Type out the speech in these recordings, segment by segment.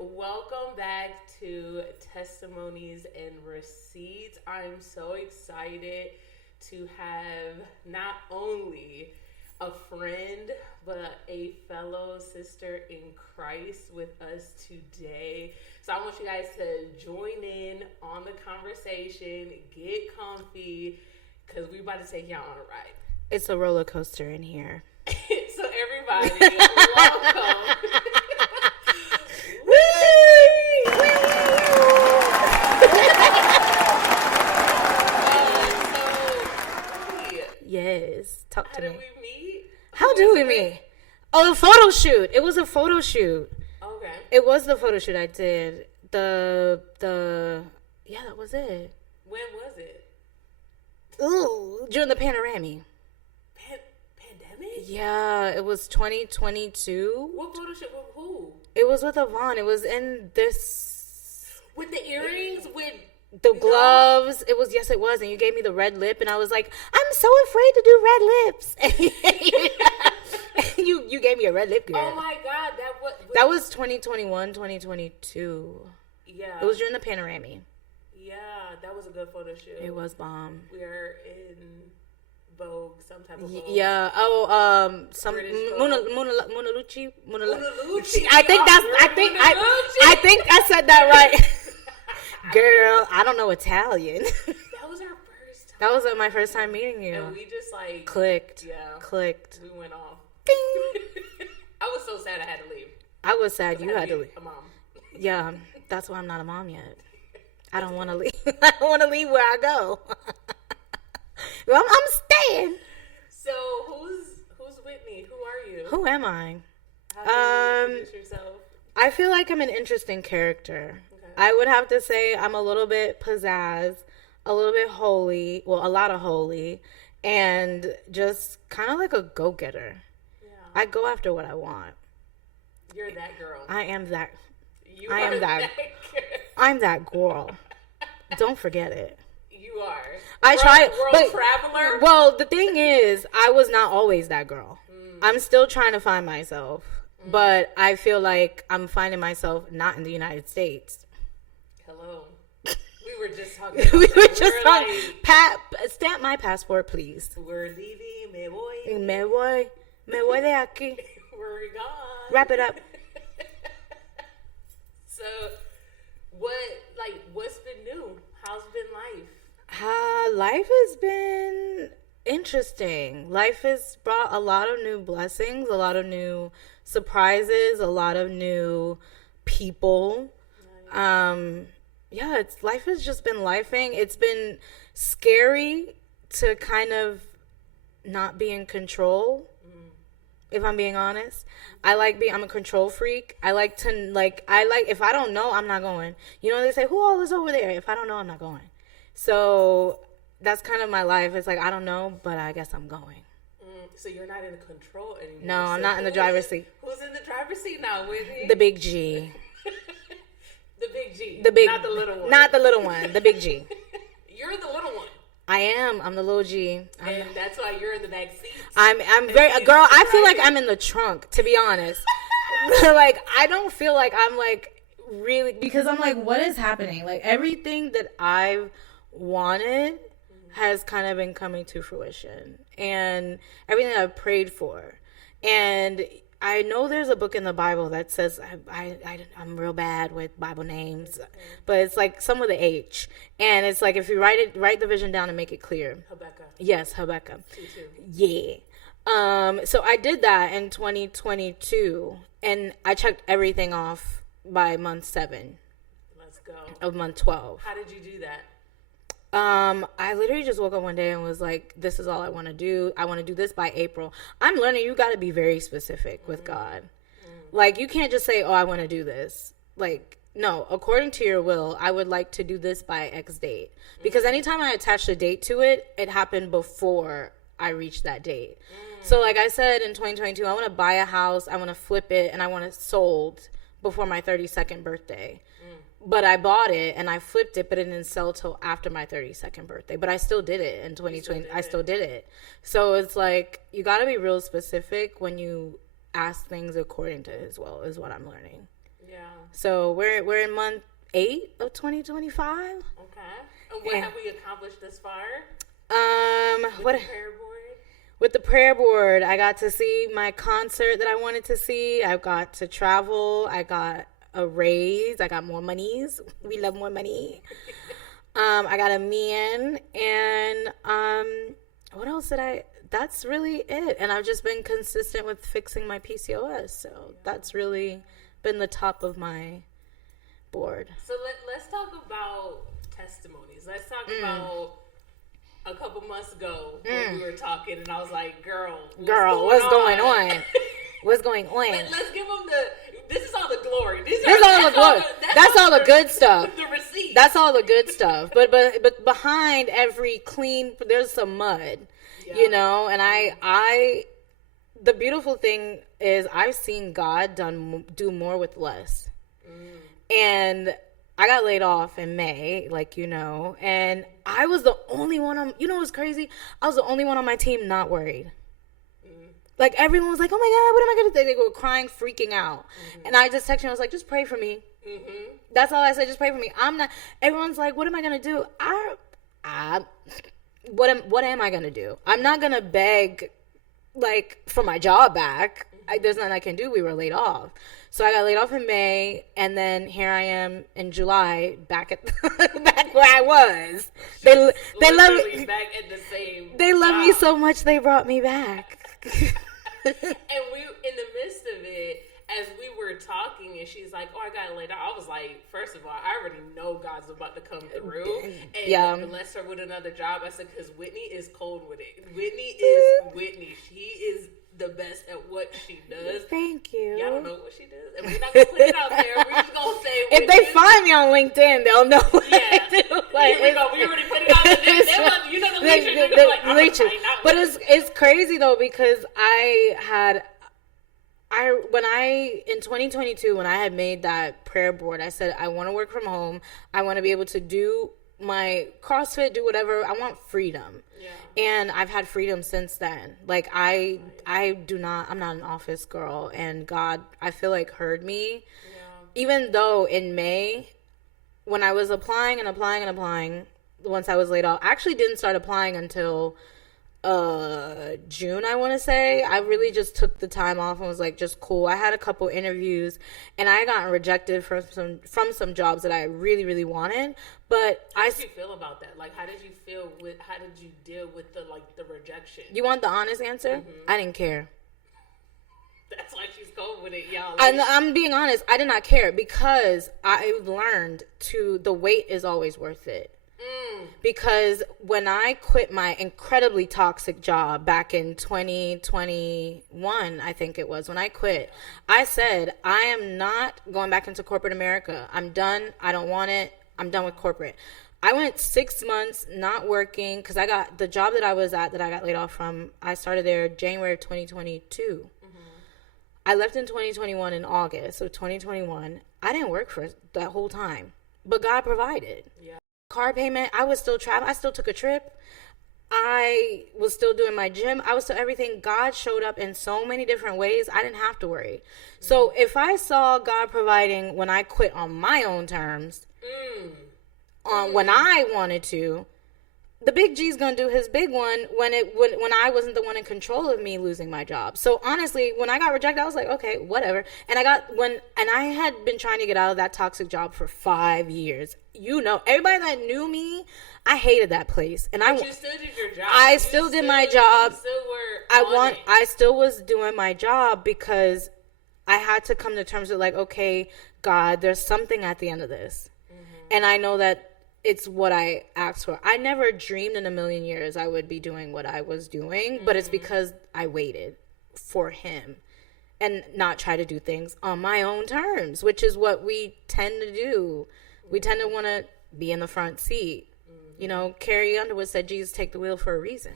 Welcome back to Testimonies and Receipts. I'm so excited to have not only a friend, but a fellow sister in Christ with us today. So I want you guys to join in on the conversation, get comfy, because we're about to take y'all on a ride. It's a roller coaster in here. So everybody, welcome. Yes, talk to me. How did we meet? How do we meet? Oh, the photo shoot. It was a photo shoot. Okay. It was the photo shoot I did. Yeah, that was it. When was it? Ooh, during the panoramic. Pandemic? Yeah, it was 2022. What photo shoot with who? It was with Yvonne. It was in this. With the earrings? With the gloves. It was, yes, it was. And you gave me the red lip, and I was like, I'm so afraid to do red lips. And you gave me a red lip, girl. Oh my God, that was 2021, 2022. Yeah. It was during the panoramic. Yeah, that was a good photo shoot. It was bomb. We are in Vogue, some type of Vogue. Yeah. Oh, some Munalucci. I think I said that right. Girl, I don't know Italian. That was our first time. That was my first time meeting you. And we just like clicked. Yeah. Clicked. We went off. Ding. I was so sad I had to leave. I was sad you had to leave. A mom. Yeah, that's why I'm not a mom yet. I don't want to leave. I don't want to leave where I go. Well, I'm staying. So who's Whitney? Who are you? Who am I? How do you introduce yourself? I feel like I'm an interesting character. Okay. I would have to say I'm a little bit pizzazz, a little bit holy, well, a lot of holy, and just kind of like a go-getter. Yeah. I go after what I want. You're that girl. I am that. I am that. I'm that girl. Don't forget it. You are. I try. World traveler. Well, the thing is, I was not always that girl. I'm still trying to find myself, but I feel like I'm finding myself not in the United States. Hello. We were just talking. Stamp my passport, please. We're leaving. Me voy. Me voy de aquí. We're gone. Wrap it up. So, what's been new? How's been life? Life has been interesting. Life has brought a lot of new blessings, a lot of new surprises, a lot of new people. Life has just been lifing. It's been scary to kind of not be in control. If I'm being honest, I'm a control freak. If I don't know, I'm not going. You know, they say, who all is over there? If I don't know, I'm not going. So that's kind of my life. It's like, I don't know, but I guess I'm going. So you're not in control anymore. No, I'm not in the driver's seat. Who's in the driver's seat now, Whitney? The big G. The big G. Not the little one. Not the little one. The big G. You're the little one. I am. I'm the little G. And that's why you're in the back seat. I'm very girl. I feel like I'm in the trunk, to be honest. Like, I don't feel like I'm like really, because I'm like, what is happening? Like, everything that I've wanted has kind of been coming to fruition, and everything I've prayed for. And I know there's a book in the Bible that says I'm real bad with Bible names, but it's like some with the H, and it's like if you write the vision down and make it clear. Habakkuk. Yes, Habakkuk. Yeah. So I did that in 2022, and I checked everything off by month 7. Let's go. Of month 12. How did you do that? I literally just woke up one day and was like, this is all I want to do. I want to do this by April. I'm learning you got to be very specific with God. Like, you can't just say, oh, I want to do this. Like, no, according to your will, I would like to do this by X date. Because anytime I attached a date to it, it happened before I reached that date. So like I said, in 2022, I want to buy a house, I want to flip it, and I want it sold before my 32nd birthday. But I bought it and I flipped it, but it didn't sell till after my 32nd birthday. But I still did it in 2020. I still did it. So it's like, you got to be real specific when you ask things according to his will, is what I'm learning. Yeah. So we're in month 8 of 2025. Okay. And what have we accomplished this far? What? The prayer board? With the prayer board, I got to see my concert that I wanted to see. I got to travel. I got a raise. I got more monies. We love more money. I got a man, and what else did I? That's really it. And I've just been consistent with fixing my PCOS. So that's really been the top of my board. So let's talk about testimonies. Let's talk about a couple months ago when we were talking, and I was like, "Girl, what's going on? What's going on?" Let's give them this is all the glory. That's all the good stuff. The receipts. That's all the good stuff. But behind every clean, there's some mud, you know. And I, the beautiful thing is I've seen God do more with less. And I got laid off in May, like, you know, and I was the only one you know what's crazy? I was the only one on my team not worried. Like, everyone was like, oh my God, what am I going to do? They were crying, freaking out. And I just texted them. I was like, just pray for me. That's all I said. Just pray for me. Everyone's like, what am I going to do? What am I going to do? I'm not going to beg, like, for my job back. There's nothing I can do. We were laid off. So I got laid off in May, and then here I am in July, back where I was. They love me. Back at the same They love job. me so much they brought me back. And we, in the midst of it, as we were talking, and she's like, "Oh, I got laid off." I was like, first of all, I already know God's about to come through, and bless her with another job. I said, because Whitney is cold with it. Whitney is Whitney. She is the best at what she does. Thank you. Y'all don't know what she does, and we're not gonna put it out there. We're just gonna say if they find me on LinkedIn, they'll know what I do. Like, here we go. We already put it out there. You know the leeches. But it's crazy though, because in 2022, when I had made that prayer board, I said, I want to work from home. I want to be able to do my CrossFit, do whatever. I want freedom. Yeah. And I've had freedom since then. Like, I'm not an office girl, and God, I feel like, heard me. Yeah. Even though in May, when I was applying, once I was laid off, I actually didn't start applying until June, I want to say. I really just took the time off and was like, just cool. I had a couple interviews, and I got rejected from some jobs that I really, really wanted. But how did you feel about that? Like, how did you deal with the rejection? You want the honest answer? I didn't care. That's why she's cold with it, y'all. I'm being honest. I did not care, because I've learned the wait is always worth it. Because when I quit my incredibly toxic job back in 2021, I think it was, when I quit, I said, I am not going back into corporate America. I'm done. I don't want it. I'm done with corporate. I went 6 months not working, because I got the job that I was at, that I got laid off from. I started there January of 2022. I left in 2021 in August of 2021. I didn't work for that whole time, but God provided. Yeah. Car payment, I was still traveling. I still took a trip. I was still doing my gym. I was still everything. God showed up in so many different ways. I didn't have to worry. So if I saw God providing when I quit on my own terms, when I wanted to, the big G's gonna do his big one when I wasn't the one in control of me losing my job. So honestly, when I got rejected, I was like, okay, whatever. And I had been trying to get out of that toxic job for 5 years. You know, everybody that knew me, I hated that place. And you still did your job. I still did my job. You still were I still was doing my job, because I had to come to terms with, like, okay, God, there's something at the end of this. And I know that it's what I asked for. I never dreamed in a million years I would be doing what I was doing, but it's because I waited for him and not try to do things on my own terms, which is what we tend to do. We tend to want to be in the front seat. You know, Carrie Underwood said, Jesus take the wheel for a reason.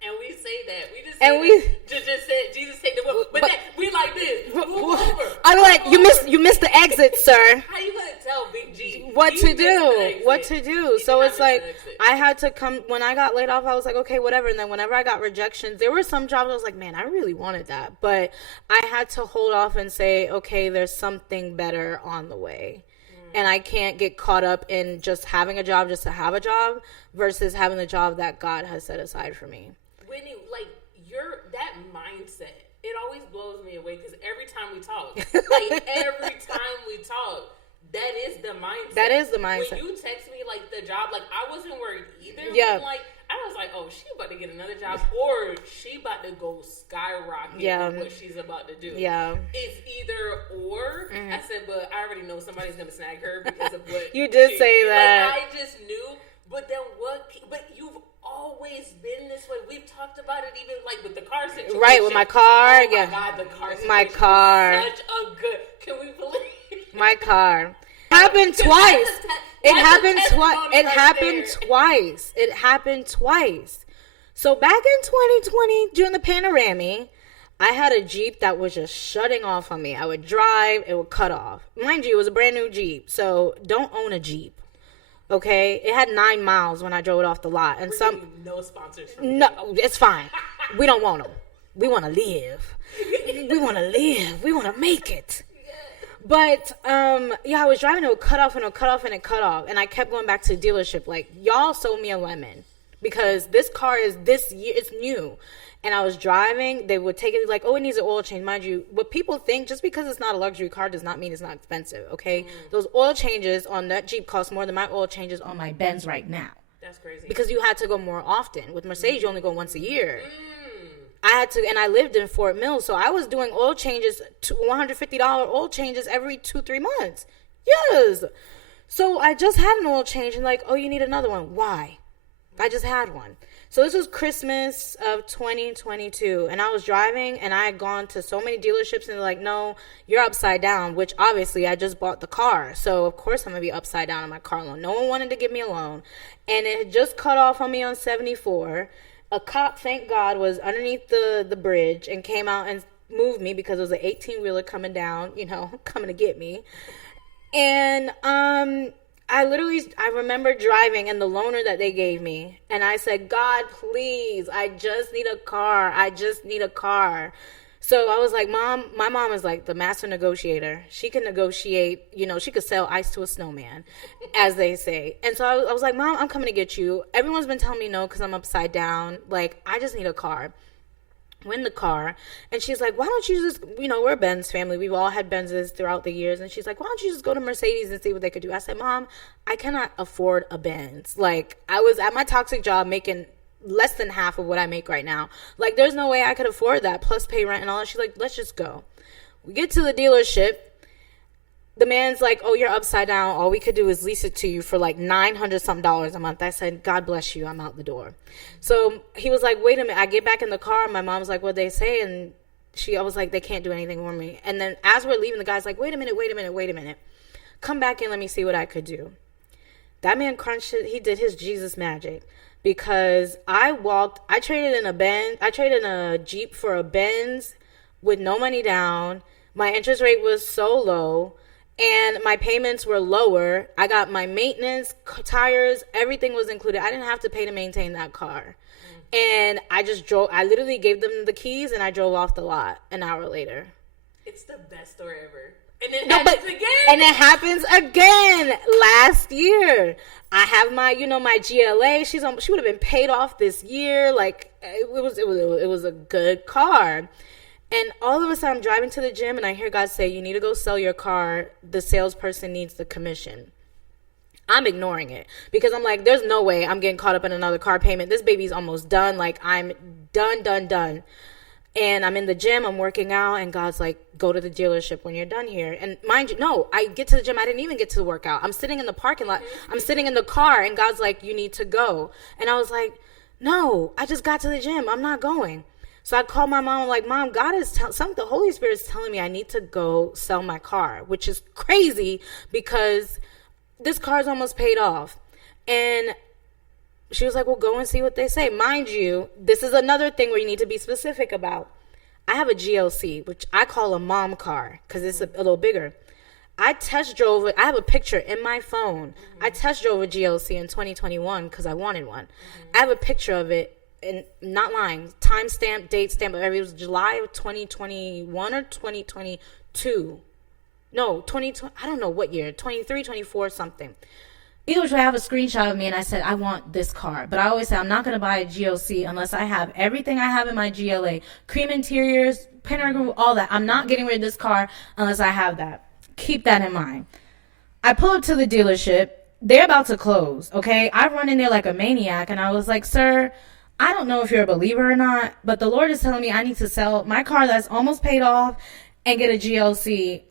And we say that. We just just said Jesus take the wheel. But we like this. Move over. I'm like, you missed the exit, sir. How you gonna tell Big G what to do? So it's like, I had to come, when I got laid off, I was like, okay, whatever. And then whenever I got rejections, there were some jobs I was like, man, I really wanted that. But I had to hold off and say, okay, there's something better on the way. And I can't get caught up in just having a job just to have a job versus having the job that God has set aside for me. Whitney, like, that mindset, it always blows me away because every time we talk, that is the mindset. That is the mindset. When you text me, like, the job, like, I wasn't worried either. Yeah. But, like, I was like, oh, she about to get another job or she about to go skyrocket with what she's about to do. Yeah. It's either or. I said, but I already know somebody's going to snag her because of what you did say that. Like, I just knew. But then but you've always been this way. We've talked about it even, like, with the car situation. Right, with my car. Oh, my God, the car situation. My car. Such a good, can we believe? My car. Happened twice. It happened twice. So back in 2020, during the panoramic, I had a Jeep that was just shutting off on me. I would drive, it would cut off. Mind you, it was a brand new Jeep, so don't own a Jeep. Okay, it had 9 miles when I drove it off the lot, and no sponsors. No, it's fine. We don't want them. We want to live. We want to make it. But, I was driving, it would cut off, and it cut off, and it cut off. And I kept going back to the dealership, like, y'all sold me a lemon. Because this car is this year, it's new. And I was driving, they would take it like, oh, it needs an oil change. Mind you, what people think, just because it's not a luxury car does not mean it's not expensive, okay? Those oil changes on that Jeep cost more than my oil changes on my Benz right now. That's crazy. Because you had to go more often. With Mercedes, you only go once a year. I had to, and I lived in Fort Mill, so I was doing oil changes, $150 oil changes every 2-3 months. Yes. So I just had an oil change, and like, oh, you need another one. Why? I just had one. So this was Christmas of 2022, and I was driving, and I had gone to so many dealerships, and they're like, no, you're upside down, which obviously I just bought the car, so of course I'm going to be upside down on my car loan. No one wanted to give me a loan, and it had just cut off on me on 74. A cop, thank God, was underneath the bridge and came out and moved me because it was an 18-wheeler coming down, coming to get me. And I remember driving and the loaner that they gave me, and I said, God, please, I just need a car. So I was like, Mom, my mom is like the master negotiator. She can negotiate, she could sell ice to a snowman, as they say. And so I was like, Mom, I'm coming to get you. Everyone's been telling me no because I'm upside down. Like, I just need a car. We're in the car, and she's like, why don't you just, we're a Benz family. We've all had Benzes throughout the years. And she's like, why don't you just go to Mercedes and see what they could do? I said, Mom, I cannot afford a Benz. Like, I was at my toxic job making less than half of what I make right now. Like, there's no way I could afford that, plus pay rent and all that. She's like, let's just go. We get to the dealership. The man's like, oh, you're upside down. All we could do is lease it to you for like $900 something a month. I said, God bless you. I'm out the door. So he was like, wait a minute. I get back in the car. My mom's like, what'd they say? And I was like, they can't do anything for me. And then as we're leaving, the guy's like, wait a minute. Come back in. Let me see what I could do. That man crunched it. He did his Jesus magic. Because I traded in a Jeep for a Benz with no money down. My interest rate was so low, and my payments were lower. I got my maintenance, tires, everything was included. I didn't have to pay to maintain that car. And I literally gave them the keys, and I drove off the lot an hour later. It's the best story ever. And then it happens again last year. I have my GLA. She would have been paid off this year. Like, it was a good car. And all of a sudden I'm driving to the gym and I hear God say, you need to go sell your car. The salesperson needs the commission. I'm ignoring it because I'm like, there's no way I'm getting caught up in another car payment. This baby's almost done. Like, I'm done. And I'm in the gym, I'm working out, and God's like, go to the dealership when you're done here. And mind you, no, I get to the gym, I didn't even get to the workout. I'm sitting in the parking lot, I'm sitting in the car, and God's like, you need to go. And I was like, no, I just got to the gym, I'm not going. So I called my mom, I'm like, Mom, the Holy Spirit is telling me I need to go sell my car, which is crazy because this car is almost paid off. And she was like, well, go and see what they say. Mind you, this is another thing where you need to be specific about. I have a GLC, which I call a mom car because it's a little bigger. I test drove it. I have a picture in my phone. I test drove a GLC in 2021 because I wanted one. I have a picture of it, and not lying, timestamp, date stamp, it was July of 2021 or 2022. No, 2020, I don't know what year, 23, 24, something. Either which way, I have a screenshot of me, and I said, I want this car. But I always say, I'm not going to buy a GLC unless I have everything I have in my GLA. Cream interiors, panoramic roof, all that. I'm not getting rid of this car unless I have that. Keep that in mind. I pull up to the dealership. They're about to close, okay? I run in there like a maniac, and I was like, sir, I don't know if you're a believer or not, but the Lord is telling me I need to sell my car that's almost paid off and get a GLC.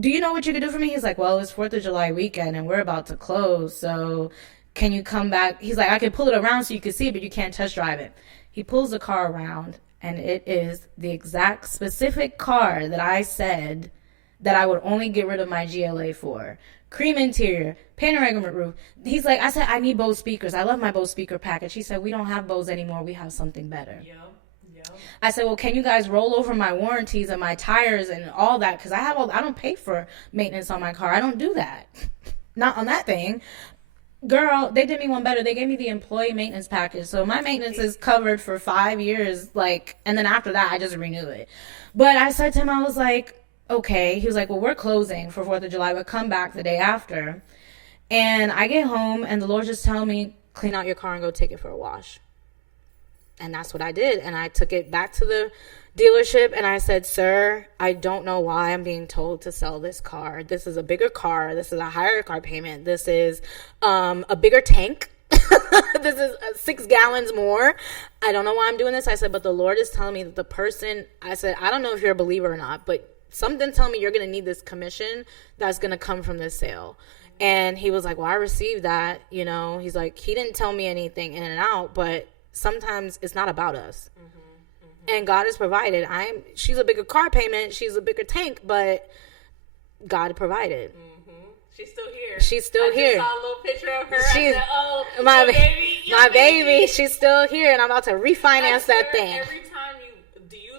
Do you know what you could do for me? He's like, well, it's 4th of July weekend and we're about to close. So can you come back? He's like, I can pull it around so you can see it, but you can't test drive it. He pulls the car around, and it is the exact specific car that I said that I would only get rid of my GLA for. Cream interior, panoramic roof. He's like, I said, I need Bose speakers. I love my Bose speaker package. He said, we don't have Bose anymore. We have something better. Yep. I said, well, can you guys roll over my warranties and my tires and all that? Because I don't pay for maintenance on my car. I don't do that. Not on that thing. Girl, they did me one better. They gave me the employee maintenance package. So my maintenance is covered for 5 years. And then after that, I just renew it. But I said to him, I was like, okay. He was like, well, we're closing for 4th of July. We'll come back the day after. And I get home, and the Lord just telling me, clean out your car and go take it for a wash. And that's what I did. And I took it back to the dealership, and I said, sir, I don't know why I'm being told to sell this car. This is a bigger car. This is a higher car payment. This is a bigger tank. This is 6 gallons more. I don't know why I'm doing this. I said, but the Lord is telling me that the person, I said, I don't know if you're a believer or not, but something telling me you're going to need this commission that's going to come from this sale. And he was like, well, I received that. He's like, he didn't tell me anything in and out, but sometimes it's not about us. And God has provided. She's a bigger car payment. She's a bigger tank, but God provided. She's still here. She's still here. I just saw a little picture of her. She's, I said, oh, my baby. She's still here, and I'm about to refinance that thing. Every time do you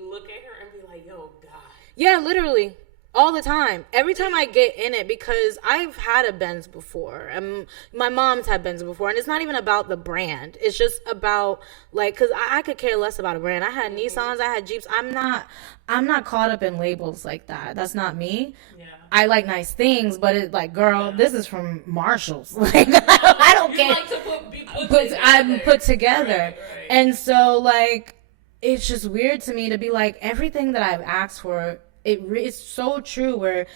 look at her and be like, yo, God? Yeah, literally. All the time. Every time I get in it, because I've had a Benz before. And my mom's had Benz before. And it's not even about the brand. It's just about, because I could care less about a brand. I had Nissans. I had Jeeps. I'm not caught up in labels like that. That's not me. Yeah. I like nice things, but it's like, girl, this is from Marshalls. I don't care. I'm put together. Right. And so, it's just weird to me to be like, everything that I've asked for, it's so true where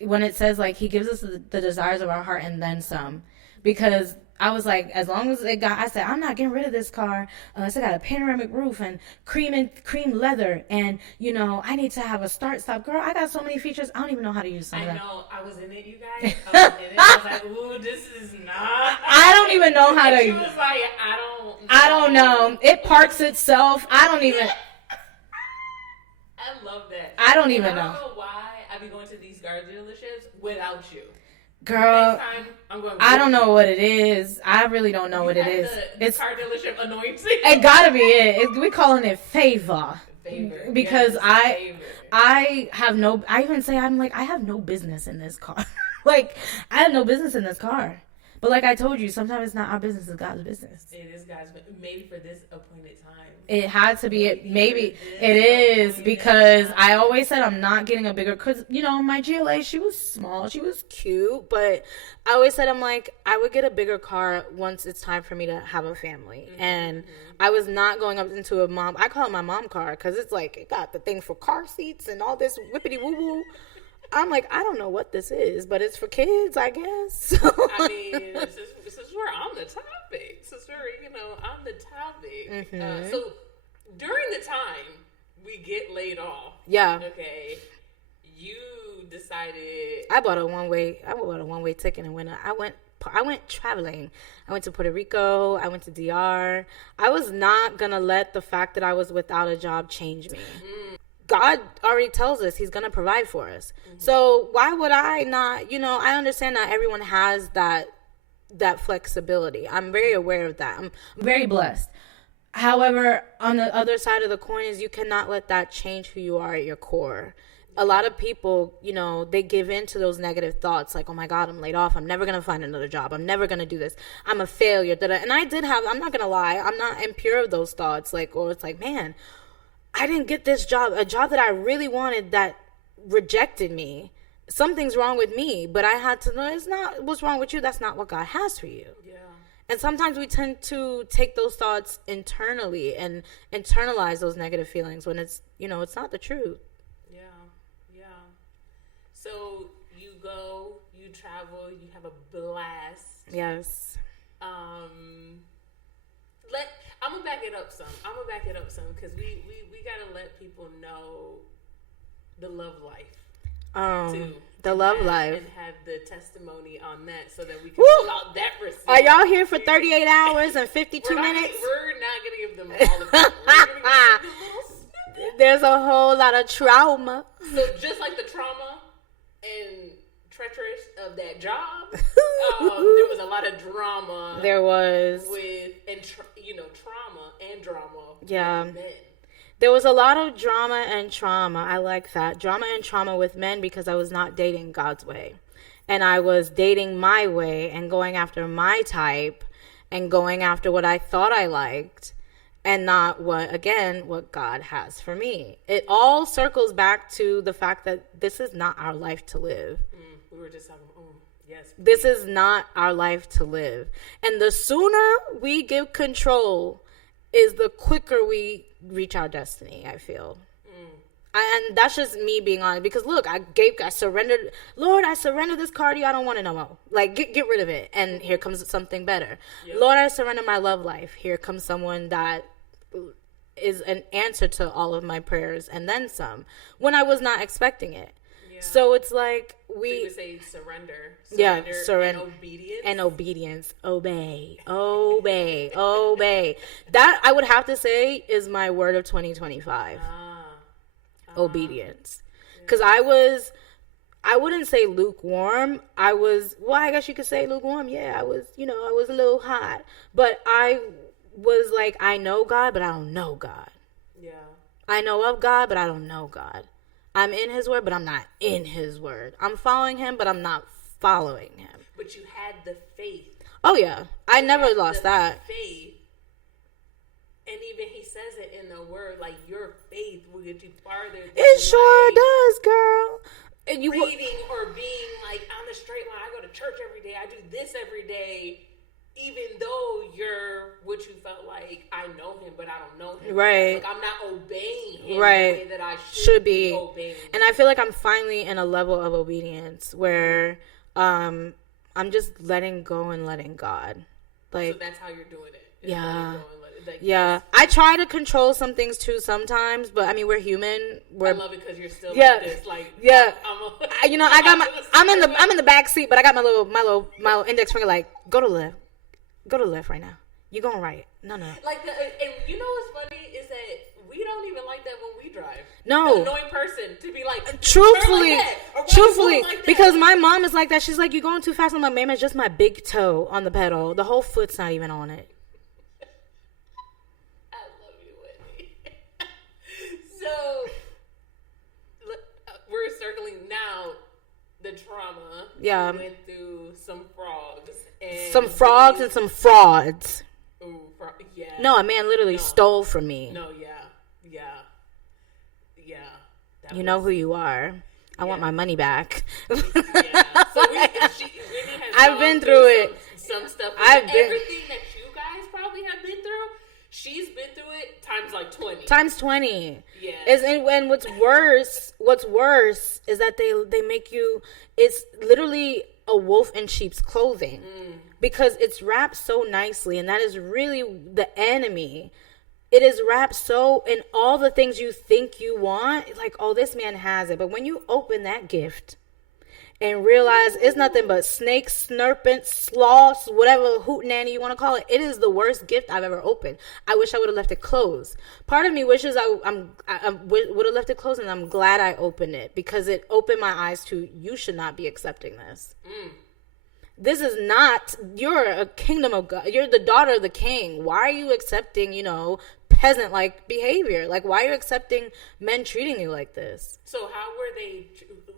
when it says he gives us the desires of our heart and then some, because I was like, as long as I said, I'm not getting rid of this car unless I got a panoramic roof and cream leather, and I need to have a start stop. Girl, I got so many features, I don't even know how to use some of that. I know, I was in it, you guys. I was like, ooh, this is not. I don't even know how to. She was like, I don't know. It parks itself. I don't even. I love that. I don't even know. I don't know why I be going to these car dealerships without you. Girl, next time, I'm going I don't know what it is. I really don't know what it is. It's car dealership anointing. It gotta be it. We calling it favor. Because yes, I have no. I even say I have no business in this car. I have no business in this car. But like I told you, sometimes it's not our business, it's God's business. It is God's business. Maybe for this appointed time. It had to be it. Maybe it is, because I always said I'm not getting a bigger, because, my GLA, she was small. She was cute. But I always said, I would get a bigger car once it's time for me to have a family. And I was not going up into a mom. I call it my mom car, because it's it got the thing for car seats and all this whippity woo woo. I'm like, I don't know what this is, but it's for kids, I guess. I mean, this is where I'm the topic. Sister, I'm the topic. So during the time we get laid off, okay, you decided. I bought a one-way ticket and I went traveling. I went to Puerto Rico. I went to DR. I was not gonna let the fact that I was without a job change me. God already tells us he's going to provide for us. So why would I not, I understand that everyone has that flexibility. I'm very aware of that. I'm very blessed. However, on the other side of the coin is you cannot let that change who you are at your core. a lot of people, you know, they give in to those negative thoughts like, oh my God, I'm laid off. I'm never going to find another job. I'm never going to do this. I'm a failure. And I did have, I'm not going to lie, I'm not impure of those thoughts. Like, or it's like, man, I didn't get this job, a job that I really wanted that rejected me. Something's wrong with me, but I had to know it's not what's wrong with you. That's not what God has for you. Yeah. And sometimes we tend to take those thoughts internally and internalize those negative feelings when it's, you know, it's not the truth. Yeah. Yeah. So you go, you travel, you have a blast. Yes. I'm gonna back it up some. Because we gotta let people know the love life. Too. The love life. And have the testimony on that so that we can fill out that receipt. Are y'all here for 38 hours and 52 minutes? We're not going to give them all the time. We're going to give them a little snippet. There's a whole lot of trauma. So just like the trauma and treacherous of that job, there was a lot of drama. There was. Trauma and drama. Yeah. With men. There was a lot of drama and trauma. I like that. Drama and trauma with men because I was not dating God's way. And I was dating my way and going after my type and going after what I thought I liked and not what God has for me. It all circles back to the fact that this is not our life to live. We were just talking, yes. This is not our life to live. And the sooner we give control is the quicker we reach our destiny, I feel. And that's just me being honest. Because look, I surrendered. Lord, I surrender this car to you. I don't want it no more. Like, get rid of it. And here comes something better. Yep. Lord, I surrender my love life. Here comes someone that is an answer to all of my prayers and then some. When I was not expecting it. Yeah. So it's like so you would say surrender. Surrender. And obedience. And obedience. Obey. That, I would have to say, is my word of 2025. Obedience. Because I wouldn't say lukewarm. I guess you could say lukewarm. Yeah, I was a little hot. But I was like, I know God, but I don't know God. Yeah. I know of God, but I don't know God. I'm in his word, but I'm not in his word. I'm following him, but I'm not following him. But you had the faith. Oh, yeah. I never lost that. Faith. And even he says it in the word, like, your faith will get you farther. It sure does, girl. And you reading or being, like, on the straight line. I go to church every day. I do this every day. Even though you're what you felt like, I know him, but I don't know him. Right. Like, I'm not obeying him the right. way that I should be obeying him. And I feel like I'm finally in a level of obedience where I'm just letting go and letting God. Like, so that's how you're doing it. Yeah. Yeah, I try to control some things too sometimes, but I mean, we're human. I love it because you're still like this. Like, yeah, I'm in the back seat, but I got my little index finger. Like, go to left right now. You going right? No. Like, and you know what's funny is that we don't even like that when we drive. No, the annoying person to be like, truthfully, like because my mom is like that. She's like, you going too fast. I'm like, ma'am, it's just my big toe on the pedal. The whole foot's not even on it. So, we're circling now the trauma. Yeah. We went through some frogs. And some frauds. Ooh, yeah. No, a man literally stole from me. No, yeah. You know who you are. I want my money back. Yeah. So I've been through it. Some stuff. Everything that you guys probably have been through. She's been through it times like 20. Times 20. Yeah. And what's worse is that they make you, it's literally a wolf in sheep's clothing. Because it's wrapped so nicely, and that is really the enemy. It is wrapped so in all the things you think you want, like, oh, this man has it. But when you open that gift and realize it's nothing but snakes, serpents, sloths, whatever hootenanny you want to call it. It is the worst gift I've ever opened. I wish I would have left it closed. Part of me wishes I would have left it closed, and I'm glad I opened it because it opened my eyes to, you should not be accepting this. This is not, you're a kingdom of God. You're the daughter of the king. Why are you accepting, peasant-like behavior. Like, why are you accepting men treating you like this? So how were they?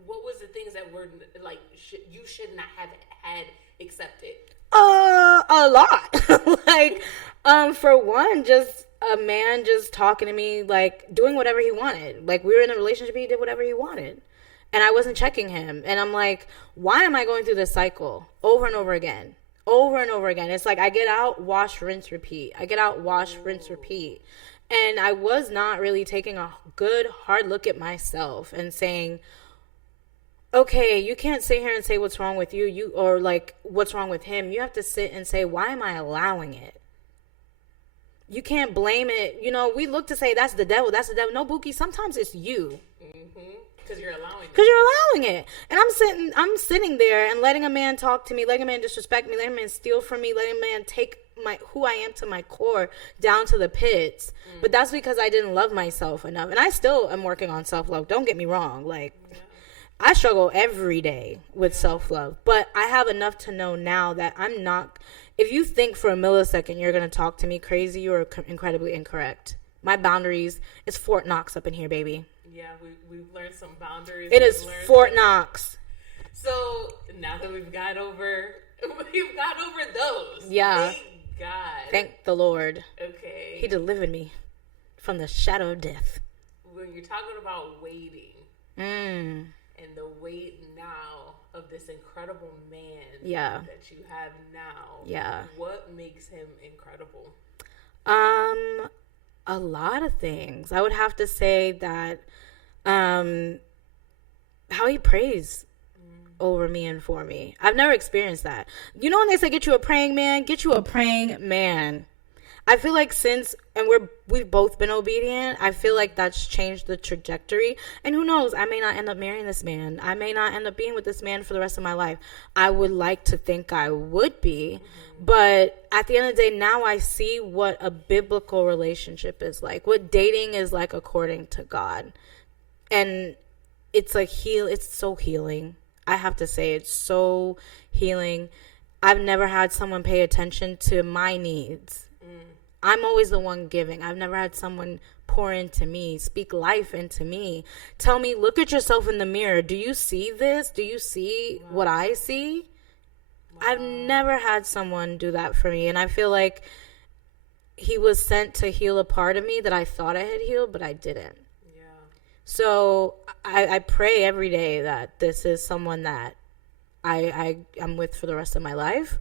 What was the things that were like you should not have had accepted? A lot. Like, for one, just a man just talking to me, like doing whatever he wanted. Like, we were in a relationship, he did whatever he wanted, and I wasn't checking him. And I'm like, why am I going through this cycle over and over again? Over and over again. It's like I get out, wash, rinse, repeat. I get out, wash, rinse, repeat. And I was not really taking a good, hard look at myself and saying, okay, you can't sit here and say what's wrong with you, or like what's wrong with him. You have to sit and say, why am I allowing it? You can't blame it. You know, we look to say that's the devil. That's the devil. No, Buki, sometimes it's you. Because you're allowing it. Because you're allowing it. And I'm sitting there and letting a man talk to me, letting a man disrespect me, letting a man steal from me, letting a man take who I am to my core down to the pits. But that's because I didn't love myself enough. And I still am working on self-love. Don't get me wrong. Like, I struggle every day with self-love. But I have enough to know now that I'm not... If you think for a millisecond you're going to talk to me crazy, you are incredibly incorrect. My boundaries, it's Fort Knox up in here, baby. Yeah, we've learned some boundaries. It is Fort Knox. So now that we've got over those. Yeah. Thank God. Thank the Lord. Okay. He delivered me from the shadow of death. When you're talking about waiting and the weight now of this incredible man that you have now, what makes him incredible? A lot of things. I would have to say that how he prays over me and for me. I've never experienced that. You know when they say get you a praying man? Get you a praying man. I feel like we've both been obedient, I feel like that's changed the trajectory. And who knows, I may not end up marrying this man. I may not end up being with this man for the rest of my life. I would like to think I would be. But at the end of the day, now I see what a biblical relationship is like, what dating is like according to God. And it's like it's so healing. I have to say, it's so healing. I've never had someone pay attention to my needs. I'm always the one giving. I've never had someone pour into me, speak life into me, tell me, look at yourself in the mirror. Do you see this? Do you see what I see? I've never had someone do that for me. And I feel like he was sent to heal a part of me that I thought I had healed, but I didn't. Yeah. So I pray every day that this is someone that I'm with for the rest of my life.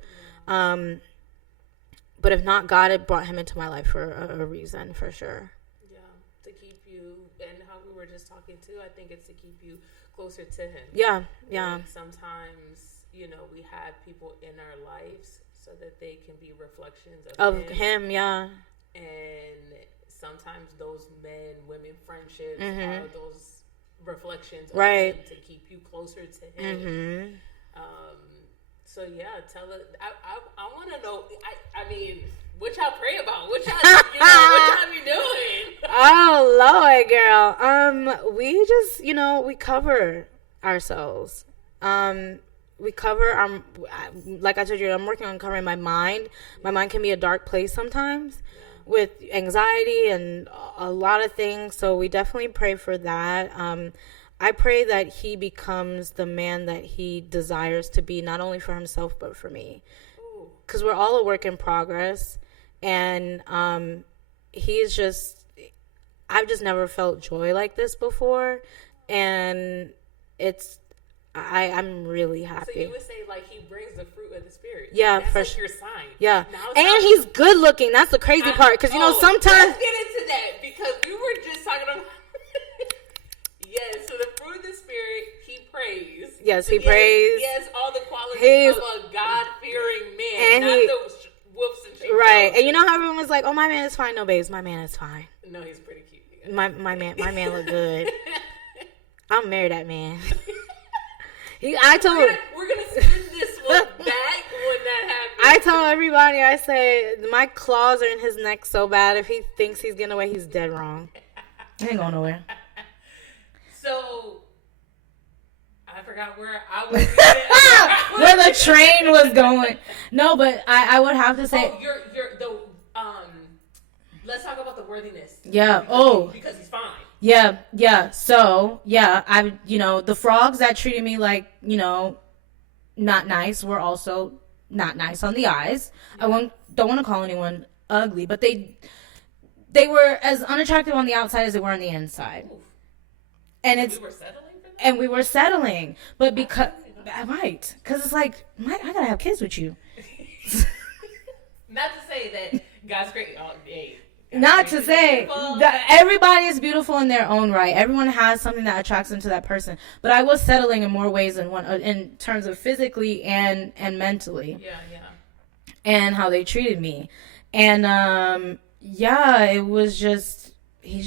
But if not, God had brought him into my life for a reason, for sure. Yeah, to keep you, and how we were just talking too, I think it's to keep you closer to him. Yeah. And sometimes, we have people in our lives so that they can be reflections of him. Yeah. And sometimes those men, women friendships are those reflections of him to keep you closer to him. So yeah, tell us. I want to know. I mean, what y'all pray about? What y'all be doing? Oh Lord, girl. We just, we cover ourselves. We cover like I told you, I'm working on covering my mind. My mind can be a dark place sometimes with anxiety and a lot of things. So we definitely pray for that. I pray that he becomes the man that he desires to be, not only for himself, but for me. Because we're all a work in progress. And I've just never felt joy like this before. And I'm really happy. So you would say, like, he brings the fruit of the Spirit. Yeah. That's like your sign. Yeah. And he's good looking. That's the crazy part. Because, sometimes... Let's get into that. Because we were just talking about... Yes, so the fruit of the Spirit, he prays. Yes, he prays. Yes, all the qualities of a God-fearing man, and not the whoops and shit. Right, and you know how everyone was like, "Oh, my man is fine." No, babes, my man is fine. No, he's pretty cute. My man look good. I'll marry that man. I told him we're gonna spin this one back when that happens. I told everybody, I say my claws are in his neck so bad. If he thinks he's getting away, he's dead wrong. He ain't going nowhere. So, I forgot where I was. Where the train was going. No, but I would have to say. You're let's talk about the worthiness. Yeah. Because he's fine. Yeah. Yeah. So I the frogs that treated me like not nice were also not nice on the eyes. Yeah. Don't want to call anyone ugly, but they were as unattractive on the outside as they were on the inside. Oof. And we were settling for that? And we were settling, but because it's like I gotta have kids with you. Not to say that God's great. Not to say that everybody is beautiful in their own right. Everyone has something that attracts them to that person. But I was settling in more ways than one, in terms of physically and mentally. Yeah. And how they treated me. And it was just he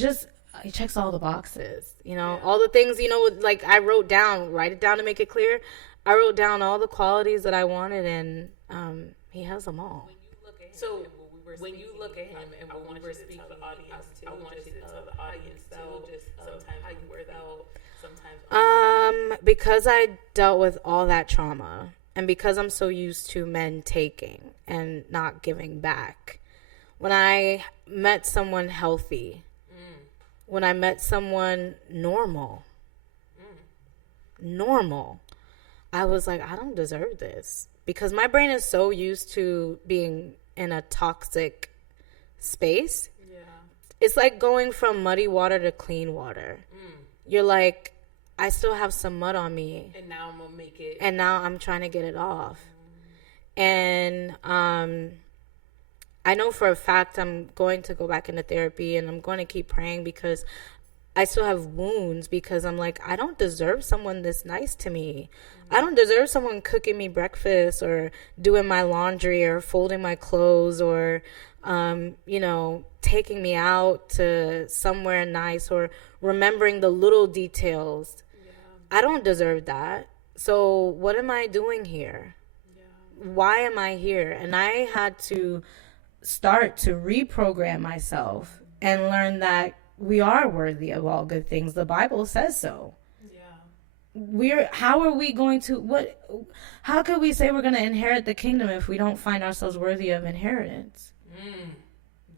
checks all the boxes. All the things, like I write it down to make it clear. I wrote down all the qualities that I wanted, and he has them all. When you look at him and when we were speaking to the audience too, I want you to tell the audience too, just sometimes how you felt, sometimes. Because I dealt with all that trauma, and because I'm so used to men taking and not giving back, when I met someone healthy, when I met someone normal, I was like, I don't deserve this, because my brain is so used to being in a toxic space. Yeah. It's like going from muddy water to clean water. You're like, I still have some mud on me. And now I'm gonna make it. And now I'm trying to get it off. And I know for a fact I'm going to go back into therapy, and I'm going to keep praying, because I still have wounds, because I'm like, I don't deserve someone this nice to me. I don't deserve someone cooking me breakfast or doing my laundry or folding my clothes or, taking me out to somewhere nice or remembering the little details. Yeah. I don't deserve that. So what am I doing here? Yeah. Why am I here? And I had to start to reprogram myself and learn that we are worthy of all good things. The Bible says so. How are we going to, how could we say we're going to inherit the kingdom if we don't find ourselves worthy of inheritance?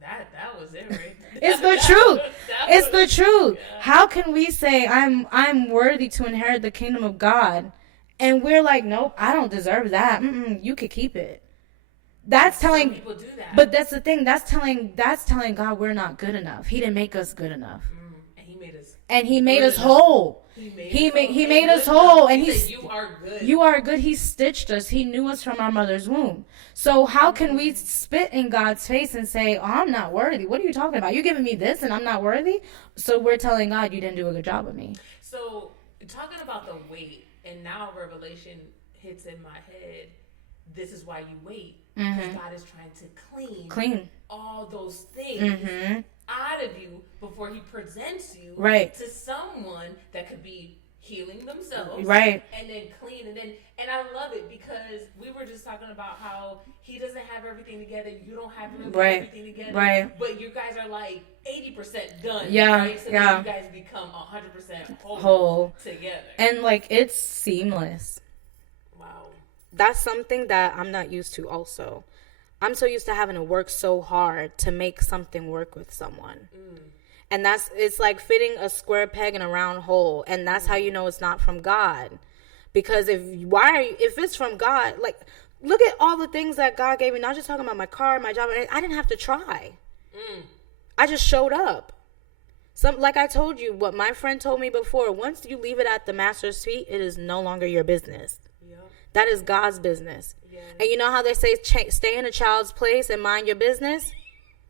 That was it, right? It's the truth. It's the truth. Yeah. How can we say I'm worthy to inherit the kingdom of God, and we're like, nope, I don't deserve that. You could keep it. That's telling people do that. But that's the thing. That's telling God we're not good enough. He didn't make us good enough. And he made us whole. He made us whole, and you are good. You are good. He stitched us. He knew us from our mother's womb. So how can we spit in God's face and say, "Oh, I'm not worthy"? What are you talking about? You're giving me this, and I'm not worthy. So we're telling God, "You didn't do a good job with me." So talking about the weight, and now revelation hits in my head. This is why you wait, because God is trying to clean all those things out of you before he presents you to someone that could be healing themselves, and then clean, and I love it, because we were just talking about how he doesn't have everything together, you don't have everything together, but you guys are like 80% done, so then you guys become 100% whole together, and like it's seamless. Wow, that's something that I'm not used to. Also, I'm so used to having to work so hard to make something work with someone. And it's like fitting a square peg in a round hole. And that's how you know it's not from God. Because if it's from God, like, look at all the things that God gave me. Not just talking about my car, my job. I didn't have to try. I just showed up. Like I told you, what my friend told me before, once you leave it at the master's feet, it is no longer your business. That is God's business. And you know how they say, stay in a child's place and mind your business?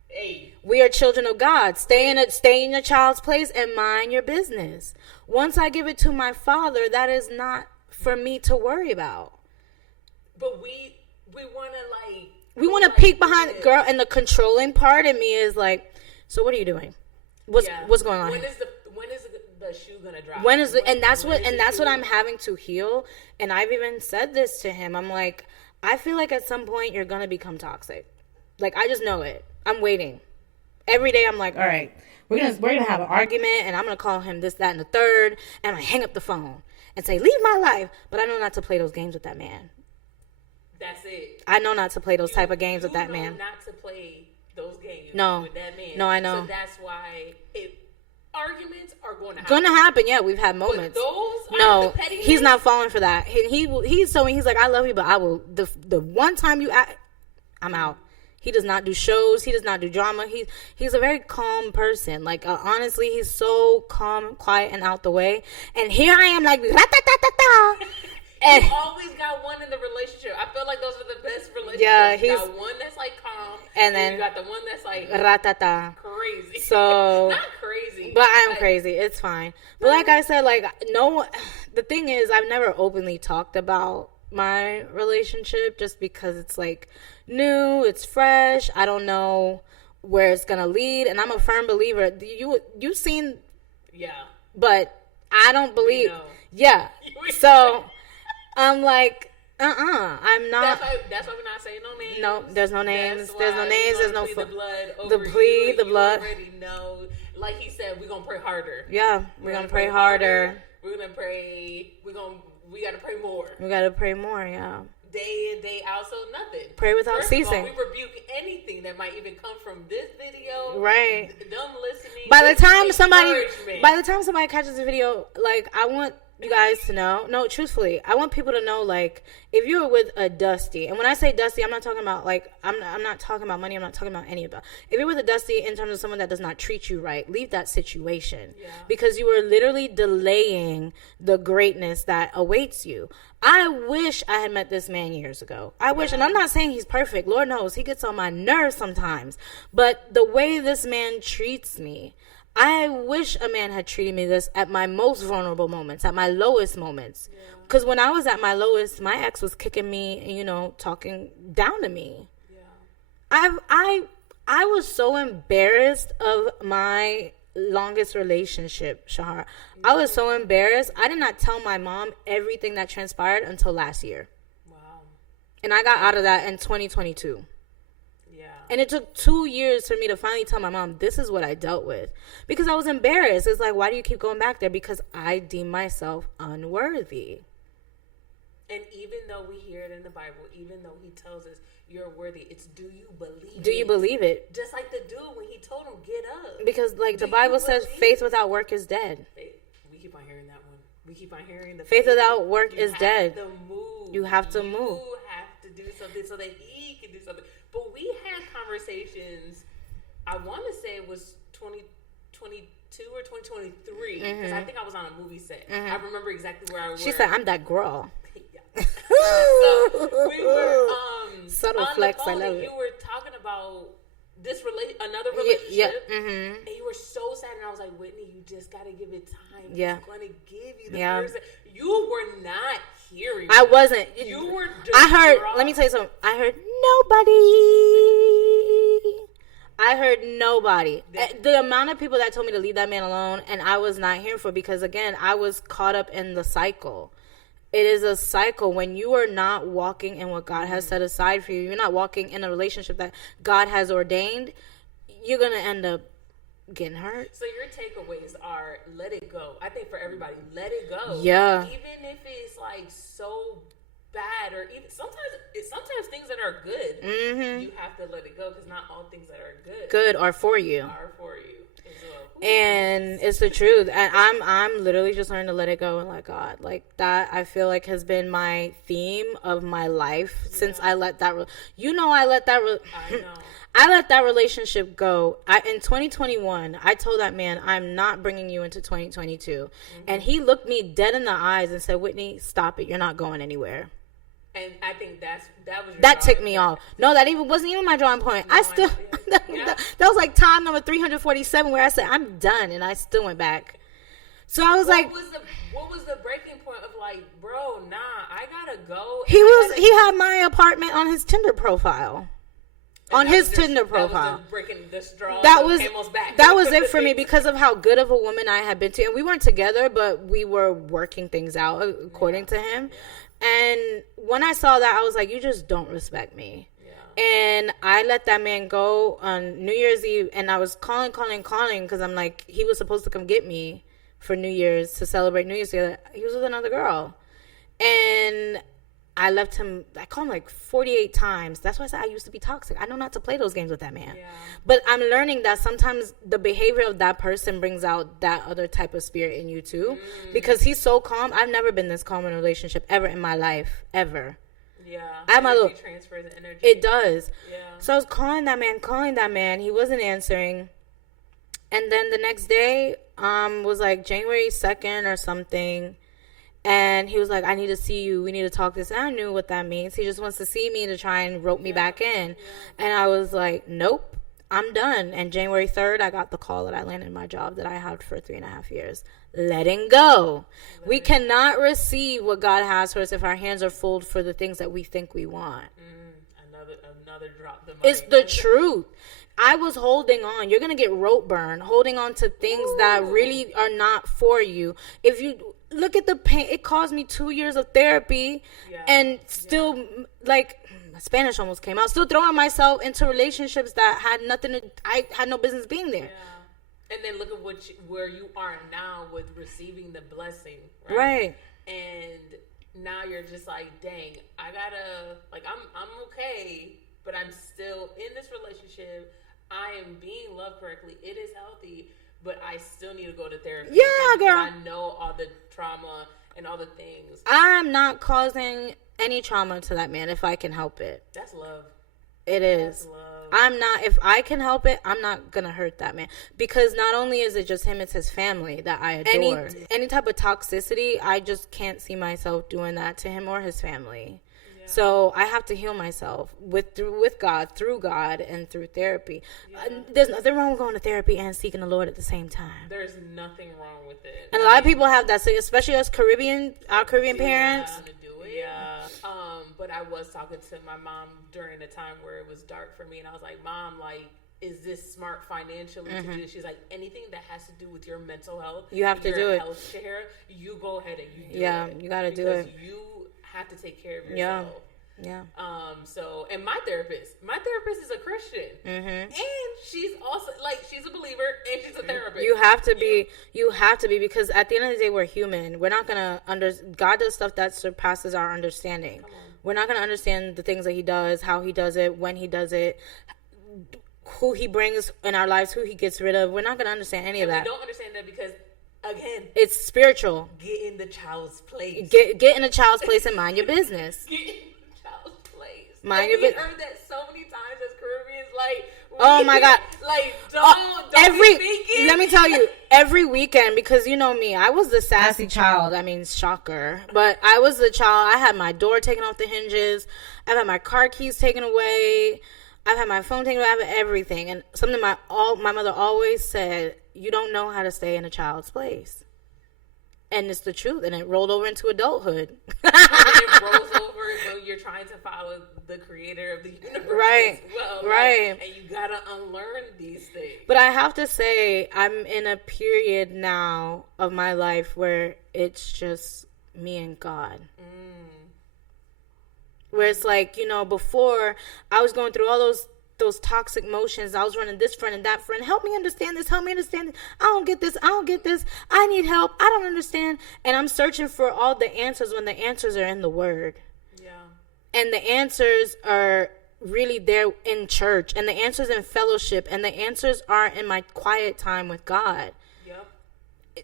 Hey. We are children of God. Stay in a child's place and mind your business. Once I give it to my Father, that is not for me to worry about. But we want to we want to peek behind the girl, and the controlling part of me is like, so what are you doing? What's going on? When is the shoe gonna drop? That's what I'm having to heal. And I've even said this to him. I'm like, I feel like at some point you're gonna become toxic. Like, I just know it. I'm waiting. Every day I'm like, all right, we're gonna have an argument, and I'm gonna call him this, that, and the third, and I'm gonna hang up the phone and say, leave my life. But I know not to play those games with that man. That's it. I know not to play those type of games with that man. Not to play those games No. with that man. No, I know. So that's why arguments are going to happen. Gonna happen, yeah. We've had moments. But those no, the pettiness. He's not falling for that. He's so he's like, I love you, but I will. The one time you act, I'm out. He does not do shows. He does not do drama. He's a very calm person. Like, honestly, he's so calm, quiet, and out the way. And here I am, like, ra-ta-ta-ta-ta. And you always got one in the relationship. I feel like those are the best relationships. Yeah, you got one that's like calm, and then you got the one that's like ra-ta-ta. Crazy. So not crazy, but I'm crazy. It's fine. But like I said, like the thing is, I've never openly talked about my relationship just because it's like new, it's fresh. I don't know where it's gonna lead, and I'm a firm believer. You seen, yeah, but I don't believe, yeah. So I'm like, I'm not. That's why we're not saying no names. No, there's no names. There's no names. There's no the blood. The blood. You already know. Like he said, we're gonna pray harder. Yeah, we're gonna pray harder. We're gonna pray. We gotta pray more. We gotta pray more. Yeah. Day in, day out, so nothing. Pray without ceasing. We rebuke anything that might even come from this video. Right. Them listening. By the time somebody catches the video, like, I want you guys to know. No, truthfully, I want people to know, like, if you're with a Dusty, and when I say Dusty, I'm not talking about, like, I'm not talking about money. I'm not talking about any of that. If you're with a Dusty in terms of someone that does not treat you right, leave that situation. Yeah. Because you are literally delaying the greatness that awaits you. I wish I had met this man years ago. I wish, and I'm not saying he's perfect. Lord knows, he gets on my nerves sometimes. But the way this man treats me, I wish a man had treated me this at my most vulnerable moments, at my lowest moments. Because when I was at my lowest, my ex was kicking me, you know, talking down to me. Yeah. I was so embarrassed of my longest relationship, Shahar. I was so embarrassed. I did not tell my mom everything that transpired until last year. Wow. And I got out of that in 2022. And it took 2 years for me to finally tell my mom, this is what I dealt with. Because I was embarrassed. It's like, why do you keep going back there? Because I deem myself unworthy. And even though we hear it in the Bible, even though he tells us you're worthy, it's do you believe it? Do you believe it? Just like the dude when he told him, get up. Because, like, the Bible says faith without work is dead. We keep on hearing that one. We keep on hearing the faith without work is dead. You have to move. You have to move. You have to do something so that he can do something. But we had conversations, I want to say it was 2022 or 2023, because I think I was on a movie set. I remember exactly where I was. She said, I'm that girl. So we were subtle on flex, the phone, I love and it. you were talking about another relationship, and you were so sad, and I was like, Whitney, you just got to give it time. Yeah. He's going to give you the person. You were not hearing. I wasn't. You were. I heard. Let me tell you something. I heard nobody. The amount of people that told me to leave that man alone, and I was not here for, because again, I was caught up in the cycle. It is a cycle. When you are not walking in what God has set aside for you, you're not walking in a relationship that God has ordained, you're gonna end up getting hurt. So your takeaways are, let it go. I think for everybody, let it go. Yeah. Even if it's like so bad, or even sometimes things that are good, you have to let it go, because not all things that are good are for you. And it's the truth. And I'm literally just learning to let it go and let God. Like, that, I feel like, has been my theme of my life since I let that. I let that relationship go. In 2021, I told that man, I'm not bringing you into 2022. And he looked me dead in the eyes and said, Whitney, stop it. You're not going anywhere. And I think that ticked me off. No, that wasn't even my drawing point. That was like time number 347 where I said, I'm done. And I still went back. So I was like, what was the breaking point of, like, bro, nah, I gotta go. He had my apartment on his Tinder profile. That was it for me, because of how good of a woman I had been to. And we weren't together, but we were working things out according to him. And when I saw that, I was like, you just don't respect me. Yeah. And I let that man go on New Year's Eve, and I was calling, because I'm like, he was supposed to come get me for New Year's to celebrate New Year's together. He was with another girl. And I left him, I called him like 48 times. That's why I said I used to be toxic. I know not to play those games with that man. Yeah. But I'm learning that sometimes the behavior of that person brings out that other type of spirit in you too. Because he's so calm. I've never been this calm in a relationship ever in my life. Ever. Yeah. I have my little, transfers the energy. it does. Yeah. So I was calling that man. He wasn't answering. And then the next day was like January 2nd or something. And he was like, I need to see you. We need to talk this. And I knew what that means. He just wants to see me to try and rope me back in. Yeah. And I was like, nope, I'm done. And January 3rd, I got the call that I landed my job that I had for 3.5 years. Letting go. We cannot receive what God has for us if our hands are full for the things that we think we want. Another drop the mic. It's the truth. I was holding on. You're going to get rope burn, holding on to things that really are not for you. If you look at the pain, it caused me 2 years of therapy and still like Spanish almost came out, still throwing myself into relationships that had nothing to, I had no business being there. Yeah. And then look at where you are now with receiving the blessing. Right. And now you're just like, dang, I gotta, like, I'm okay, but I'm still in this relationship. I am being loved correctly. It is healthy, but I still need to go to therapy. Yeah, girl. I know all the trauma and all the things. I'm not causing any trauma to that man if I can help it. That's love. It is. That's love. I'm not, if I can help it, I'm not going to hurt that man. Because not only is it just him, it's his family that I adore. Any type of toxicity, I just can't see myself doing that to him or his family. So I have to heal myself with God, through God, and through therapy. There's nothing wrong with going to therapy and seeking the Lord at the same time. There's nothing wrong with it. And a lot of people have that, so especially us our Caribbean parents. Yeah. But I was talking to my mom during a time where it was dark for me, and I was like, Mom, like, is this smart financially to do? She's like, anything that has to do with your mental health, you have to do it. Health care, you go ahead and you do it. Yeah, you got to do it. You have to take care of yourself. Yeah. So, and my therapist is a Christian, and she's also like, she's a believer and she's a therapist. You have to be, because at the end of the day, we're human. We're not gonna God does stuff that surpasses our understanding. We're not gonna understand the things that He does, how He does it, when He does it, who He brings in our lives, who He gets rid of. We're not gonna understand any of that. We don't understand that because, again, it's spiritual. Get in the child's place. Get in a child's place and mind your business. Get in the child's place. Mind your business. We heard that so many times as Caribbeans. Like, oh my God. Like, don't be speaking. Let me tell you, every weekend, because you know me, I was the sassy child. I mean, shocker. But I was the child. I had my door taken off the hinges. I've had my car keys taken away. I've had my phone taken away. I've had everything. And something my mother always said, you don't know how to stay in a child's place. And it's the truth. And it rolled over into adulthood. It rolls over when you're trying to follow the creator of the universe. Right. As well, right. Like, and you got to unlearn these things. But I have to say, I'm in a period now of my life where it's just me and God. Where it's like, you know, before I was going through all those toxic motions. I was running this friend and that friend. Help me understand this. Help me understand this. I don't get this. I don't get this. I need help. I don't understand. And I'm searching for all the answers when the answers are in the Word. Yeah. And the answers are really there in church. And the answers in fellowship. And the answers are in my quiet time with God.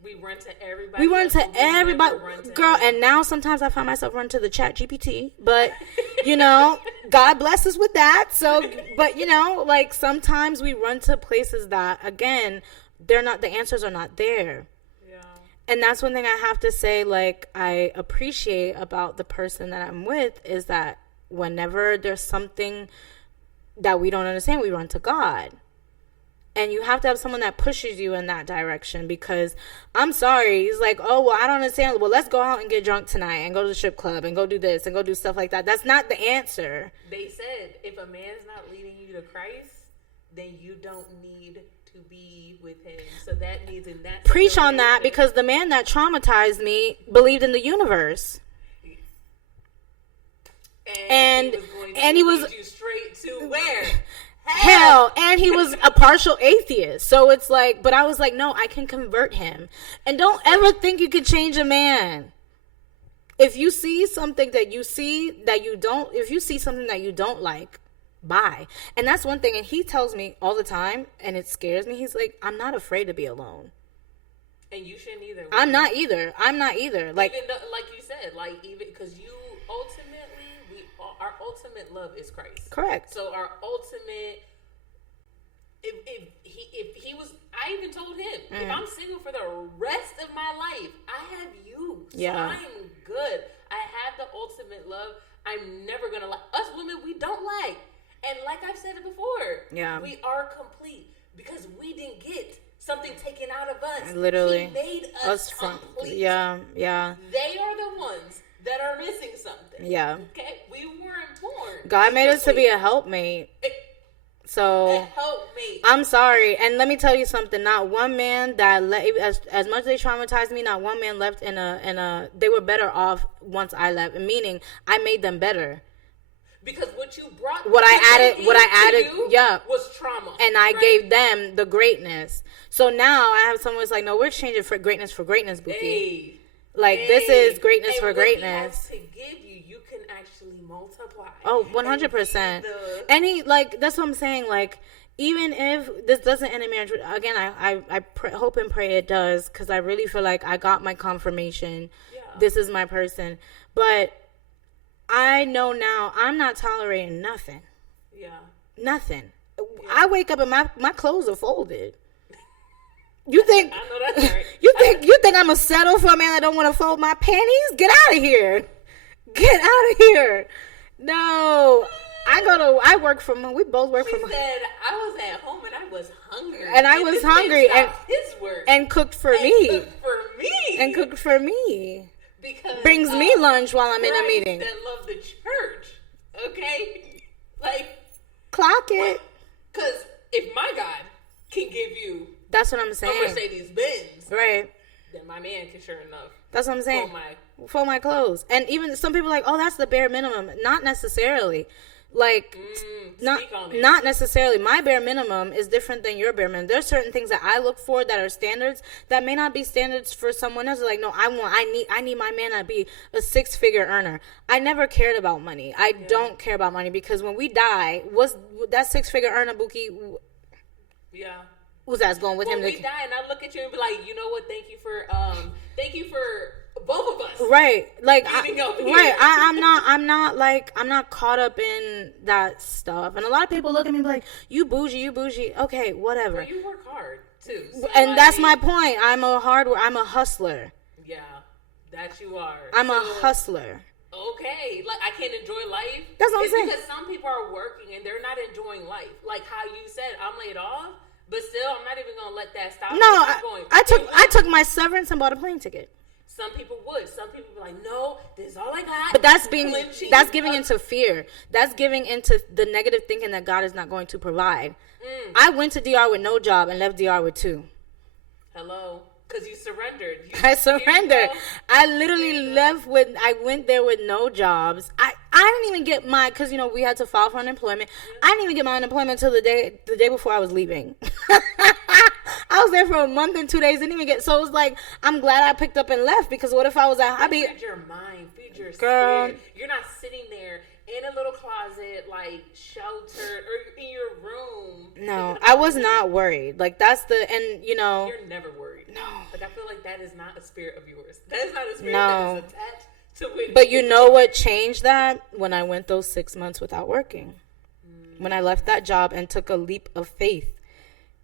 We run to everybody. Girl, and now sometimes I find myself running to the chat GPT, but you know, God bless us with that. So, but you know, like sometimes we run to places that, again, the answers are not there. Yeah. And that's one thing I have to say, like, I appreciate about the person that I'm with is that whenever there's something that we don't understand, we run to God. And you have to have someone that pushes you in that direction, because I'm sorry. He's like, oh, well, I don't understand. Well, let's go out and get drunk tonight and go to the strip club and go do this and go do stuff like that. That's not the answer. They said if a man's not leading you to Christ, then you don't need to be with him. So that means in that preach on that, because the man that traumatized me believed in the universe. And he was lead you straight to where? Hell, and he was a partial atheist. So it's like, but I was like, no, I can convert him. And don't ever think you can change a man. If you see something that you see that you don't, if you see something that you don't like, bye. And that's one thing. And he tells me all the time, and it scares me. He's like, I'm not afraid to be alone. And you shouldn't either. I'm not either. Like, even though, like you said, like even because you ultimately, our ultimate love is Christ. Correct. So our ultimate, if he was, I even told him, if I'm single for the rest of my life, I have you. So I'm good. I have the ultimate love. I'm never gonna like us women. We don't like, and like I've said it before, we are complete because we didn't get something taken out of us. Literally, he made us complete. Yeah. They are the ones that are missing something. Yeah. Okay, we weren't born. God made us to be a helpmate. So I'm sorry, and let me tell you something. Not one man that as much as they traumatized me, not one man left in a. They were better off once I left. Meaning, I made them better. Because what you brought, what I added, was trauma, and I gave them the greatness. So now I have someone who's like, no, we're exchanging for greatness, Bookie. This is greatness for greatness. To give you can actually multiply. Oh, 100%. And he, like, that's what I'm saying. Like, even if this doesn't end in marriage, again, I hope and pray it does, because I really feel like I got my confirmation. Yeah. This is my person. But I know now I'm not tolerating nothing. Yeah. Nothing. Yeah. I wake up and my clothes are folded. You think I know that's right. you think I'm gonna settle for a man that don't want to fold my panties? Get out of here. Get out of here. No. I work from home. We both work from home. He said I was at home and I was hungry. And I was hungry his work. And cooked for me. And cooked for me. Because brings me lunch while I'm in a meeting. That love the church. Okay? Like, clock it. Because if my God can give you, that's what I'm saying, a Mercedes Benz, right? Then my man can sure enough. That's what I'm saying. For my clothes. And even some people are like, oh, that's the bare minimum. Not necessarily. Like, not necessarily. My bare minimum is different than your bare minimum. There's certain things that I look for that are standards that may not be standards for someone else. Like, no, I need my man to be a 6-figure earner. I never cared about money. I don't care about money, because when we die, what's that 6-figure earner, Bookie? Yeah. Who's that's going with him? When we die, and I look at you and be like, you know what? Thank you for both of us. Right. Like, I'm not caught up in that stuff. And a lot of people look at me and be like, you bougie. Okay, whatever. Well, you work hard too. So and that's my point. I'm a hustler. Yeah, that you are. I'm a hustler. Okay, like I can't enjoy life. That's what I'm saying. Because some people are working and they're not enjoying life. Like how you said, I'm laid off, but still, I'm not even gonna let that stop. No, I took my severance and bought a plane ticket. Some people would. Some people be like, no, this is all I got. But that's giving into fear. That's giving into the negative thinking that God is not going to provide. I went to DR with no job and left DR with 2. Hello. Because you surrendered. I surrendered. I literally I went there with no jobs. I didn't even get because we had to file for unemployment. I didn't even get my unemployment until the day before I was leaving. I was there for a month and 2 days, didn't even get, so it was like, I'm glad I picked up and left, because what if I was at hobby? Feed your mind, feed your spirit. You're not sitting there in a little closet, like, sheltered, or in your room. No, I was not worried. Like, You're never worried. No. Like, I feel like that is not a spirit of yours. That is not a spirit that is attached to Whittney. But you know what changed that? When I went those 6 months without working. When I left that job and took a leap of faith.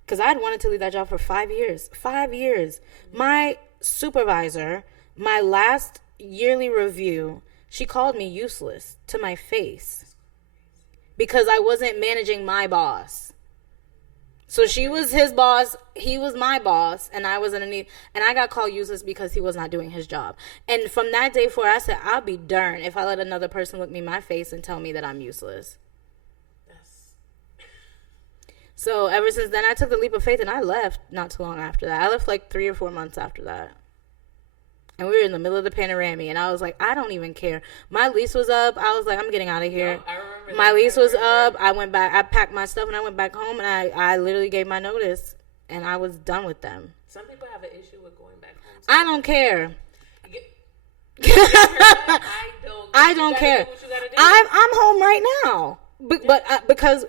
Because I had wanted to leave that job for 5 years. 5 years. My supervisor, my last yearly review, she called me useless to my face. Because I wasn't managing my boss. So she was his boss, he was my boss, and I was underneath. And I got called useless because he was not doing his job. And from that day forward, I said, I'll be darned if I let another person look me in my face and tell me that I'm useless. So ever since then, I took the leap of faith and I left not too long after that. I left like 3 or 4 months after that. And we were in the middle of the panorama, and I was like, I don't even care. My lease was up. I was like, I'm getting out of here. No, I remember my lease was up. I went back. I packed my stuff and I went back home, and I literally gave my notice, and I was done with them. Some people have an issue with going back home. I don't care. I don't care. I'm home right now, but because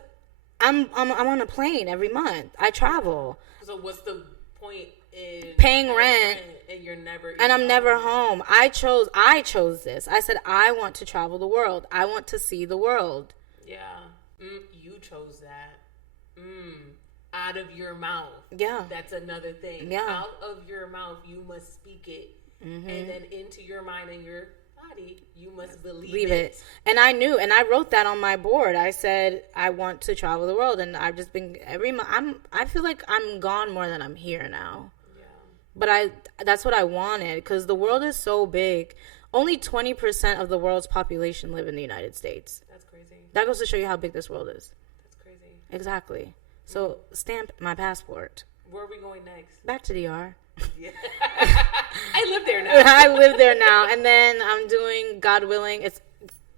I'm on a plane every month. I travel. So what's the point in paying rent and you're never and I'm never home? I chose this. I said I want to travel the world. I want to see the world. Yeah, you chose that. Out of your mouth. Yeah, that's another thing. Yeah, out of your mouth, you must speak it, and then into your mind and your body, you must believe it. And I knew, and I wrote that on my board. I said I want to travel the world, and I've just been every month. I feel like I'm gone more than I'm here now. Yeah. But that's what I wanted, because the world is so big. Only 20% of the world's population live in the United States. That's crazy. That goes to show you how big this world is. That's crazy. Exactly. So stamp my passport. Where are we going next? Back to DR. Yeah. I live there now. I live there now. And then I'm doing, God willing, it's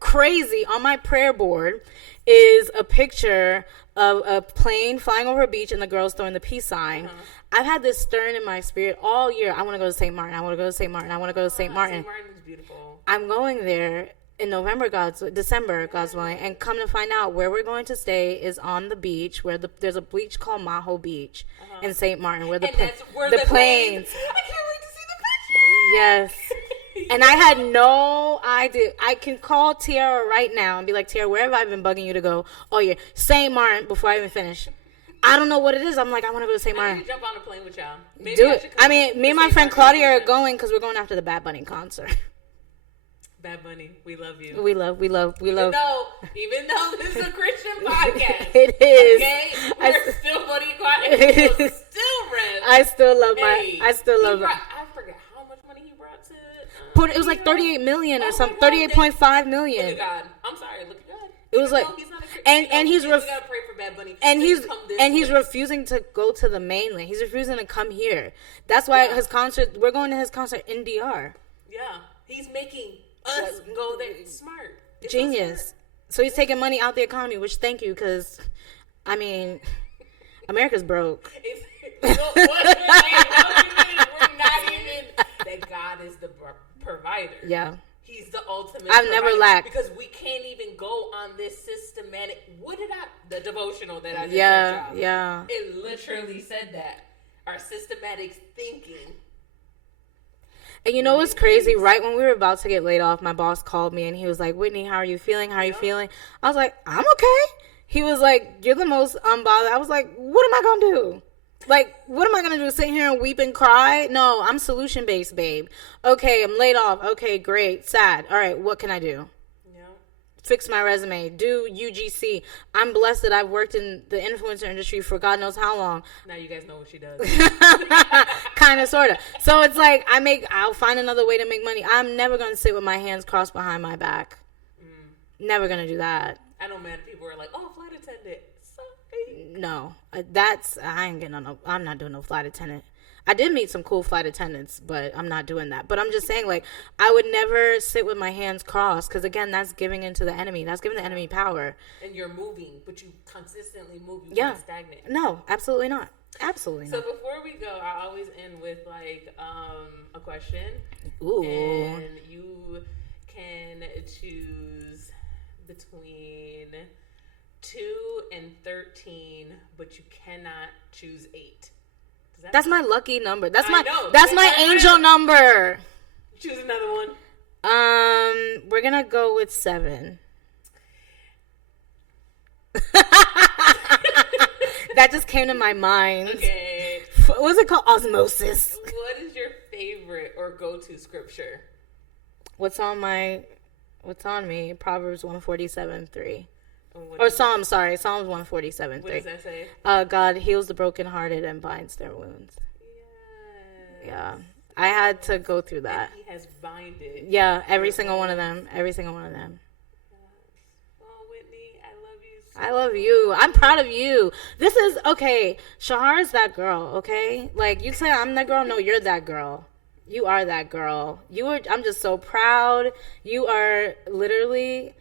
crazy. On my prayer board is a picture of a plane flying over a beach and the girls throwing the peace sign. I've had this stirring in my spirit all year. I want to go to St. Martin. I want to go to St. Martin. I want to go to St. Martin. St. Martin is beautiful. I'm going there in December, God's willing, and come to find out where we're going to stay is on the beach where there's a beach called Maho Beach in St. Martin where the planes. I can't wait to see the picture. Yes. And I had no idea. I can call Tiara right now and be like, Tiara, where have I been bugging you to go? Oh, yeah, St. Martin before I even finish. I don't know what it is. I'm like, I want to go to St. Martin. I need to jump on a plane with y'all. Maybe do it. I mean, me and my friend Claudia are going because we're going after the Bad Bunny concert. Bad Bunny, we love you. We love. Even though this is a Christian podcast, it is. Okay, we're still Bunny quiet. Still red. I still love I forget how much money he brought to. It was like 38 million or something. 38.5 million. Look at God. I'm sorry. Look at God. It was like, and he's gotta pray for Bad Bunny. And he's refusing to go to the mainland. He's refusing to come here. That's why his concert. We're going to his concert in DR. Yeah, he's making us go there. Smart. It's genius. So he's taking money out the economy, which thank you, because I mean, America's broke. We're not even that God is the provider. Yeah. He's the ultimate I've never lacked. Because we can't even go on this systematic. The devotional that I just said. Yeah. It literally said that. Our systematic thinking. And you know what's crazy? Right when we were about to get laid off, my boss called me and he was like, Whitney, how are you feeling? How are you feeling? I was like, I'm okay. He was like, you're the most unbothered. I was like, what am I going to do? Like, what am I going to do? Sit here and weep and cry? No, I'm solution-based, babe. Okay, I'm laid off. Okay, great. Sad. All right, what can I do? Yeah. Fix my resume. Do UGC. I'm blessed that I've worked in the influencer industry for God knows how long. Now you guys know what she does. Kind of, sort of. So it's like, I'll find another way to make money. I'm never going to sit with my hands crossed behind my back. Never going to do that. I know mad people are like, oh, flight attendant. No, I'm not doing no flight attendant. I did meet some cool flight attendants, but I'm not doing that. But I'm just saying, like, I would never sit with my hands crossed because, again, that's giving into the enemy. That's giving the enemy power. And you're moving, but you consistently move. You're not stagnant. No, absolutely not. Absolutely not. So before we go, I always end with, like, a question. Ooh. And you can choose between 2 and 13, but you cannot choose 8. That's my lucky number. That's my angel number. Choose another one. We're gonna go with 7. That just came to my mind. Okay. What was it called? Osmosis. What is your favorite or go-to scripture? What's on me? Proverbs 147:3. Or Psalms 147:3. What does that say? God heals the brokenhearted and binds their wounds. Yes. Yeah. I had to go through that. And he has binded. Yeah, every single one of them. Every single one of them. Oh, Whitney, I love you so I love you. I'm proud of you. This is, okay, Shahar is that girl, okay? Like, you say I'm that girl. No, you're that girl. You are that girl. I'm just so proud. You are literally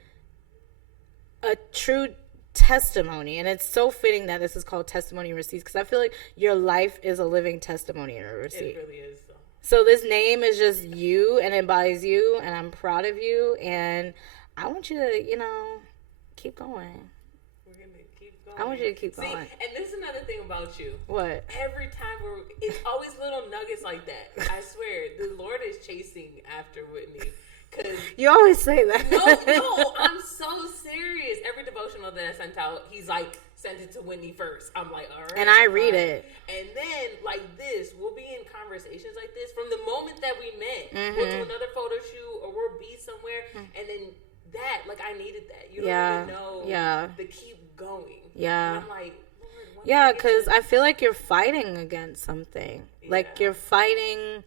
a true testimony, and it's so fitting that this is called Testimony and Receipts, because I feel like your life is a living testimony and a receipt. It really is, though. So this name is just you and embodies you, and I'm proud of you, and I want you to, keep going. We're going to keep going. I want you to keep going. And this is another thing about you. What? Every time it's always little nuggets like that. I swear, the Lord is chasing after Whitney. Cause you always say that. No, I'm so serious. Every devotional that I sent out, he's like, send it to Whitney first. I'm like, all right. And I read it. And then, like this, we'll be in conversations like this from the moment that we met. Mm-hmm. We'll do another photo shoot, or we'll be somewhere, and then that, like, I needed that. You don't even know to keep going. Yeah. And I'm like, Lord, yeah, because I feel like you're fighting against something. Yeah. Like, you're fighting,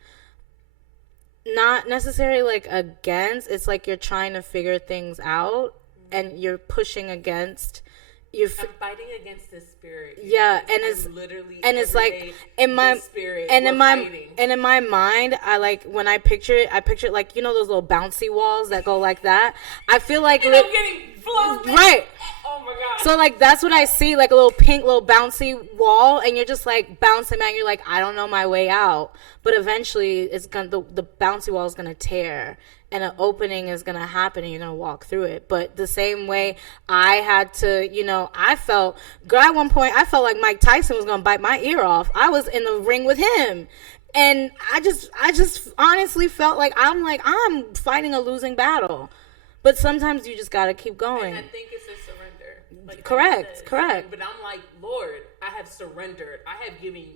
not necessarily, like, against. It's like you're trying to figure things out, and you're pushing against. I'm fighting against the spirit. Yeah, and it's literally, and it's like in my spirit, and in my mind, I like when I picture it like those little bouncy walls that go like that. I feel like I'm getting flown right. Oh my god! So like that's what I see, like a little pink, little bouncy wall, and you're just like bouncing back. You're like, I don't know my way out, but eventually it's gonna the bouncy wall is gonna tear. And an opening is going to happen and you're going to walk through it. But the same way I had to, I felt, girl, at one point, I felt like Mike Tyson was going to bite my ear off. I was in the ring with him. And I just honestly felt like I'm fighting a losing battle. But sometimes you just got to keep going. And I think it's a surrender. Like correct. But I'm like, Lord, I have surrendered. I have given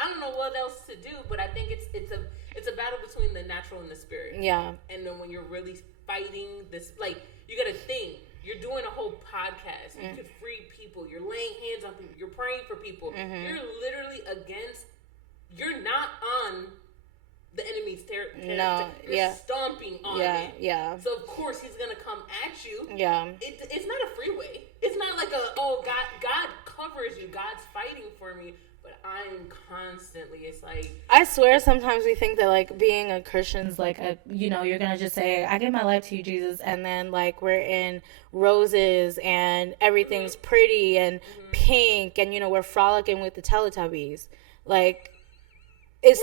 I don't know what else to do, but I think it's a battle between the natural and the spirit. Yeah. And then when you're really fighting this, like, you got to think, you're doing a whole podcast. You could free people. You're laying hands on people. You're praying for people. Mm-hmm. You're literally you're not on the enemy's territory. No, you're stomping on it. Yeah. So, of course, he's going to come at you. Yeah. It's not a freeway. It's not like God covers you. God's fighting for me. I'm constantly, it's like, I swear sometimes we think that like being a Christian's like you're gonna just say, I give my life to you, Jesus, and then like we're in roses and everything's pretty and pink and we're frolicking with the Teletubbies. Like it's